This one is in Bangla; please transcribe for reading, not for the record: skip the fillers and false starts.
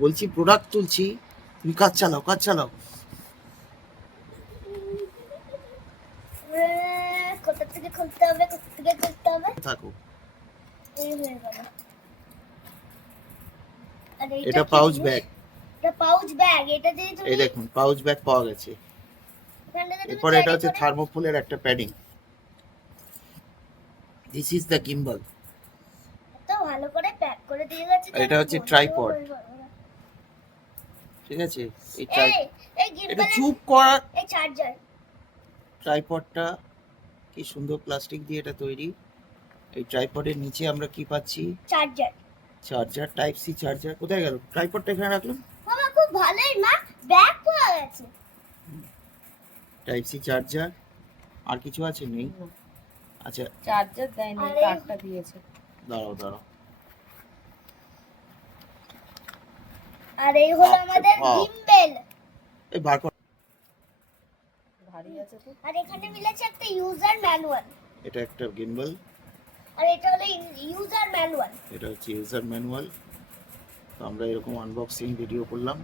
বলছি প্রোডাক্ট তুলছি, তুমি কাজ চালাও, কাজ চালাও। কোথা থেকে খুলতে হবে, কোথা থেকে খুলতে হবে, থাকো। এই হয়ে গেল। আর এটা পাউচ ব্যাগ। এটা পাউচ ব্যাগ, এটা দিয়ে তুমি এই দেখুন পাউচ ব্যাগ পাওয়া গেছে। এরপর এটা হচ্ছে থার্মোফুলের একটা padding. This is the gimbal. তো ভালো করে প্যাক করে দিয়ে গেছে। এটা হচ্ছে ট্রাইপড, ঠিক আছে? এই এটা চুপ কর। এই চার্জার। ট্রাইপডটা কি সুন্দর প্লাস্টিক দিয়ে এটা তৈরি। এই ট্রাইপডের নিচে আমরা কি পাচ্ছি? Charger. Charger, type C charger. কোথায় গেল ট্রাইপডটা? এখানে রাখলাম। বাবা খুব ভালোই মা, ব্যাগ পাওয়া গেছে। Type C charger. আর কিছু আছে? নেই। আচ্ছা চার্জার দেয়নি, কার্ডটা দিয়েছে। দাঁড়াও দাঁড়াও। আর এই হলো আমাদের গিম্বল। এই বার কর। ভারী আছে তো। আর এখানে মিলেছে একটা ইউজার ম্যানুয়াল। এটা একটা গিম্বল। আর এটা হলো ইউজার ম্যানুয়াল। এটা হচ্ছে ইউজার ম্যানুয়াল। তো আমরা এরকম আনবক্সিং ভিডিও করলাম।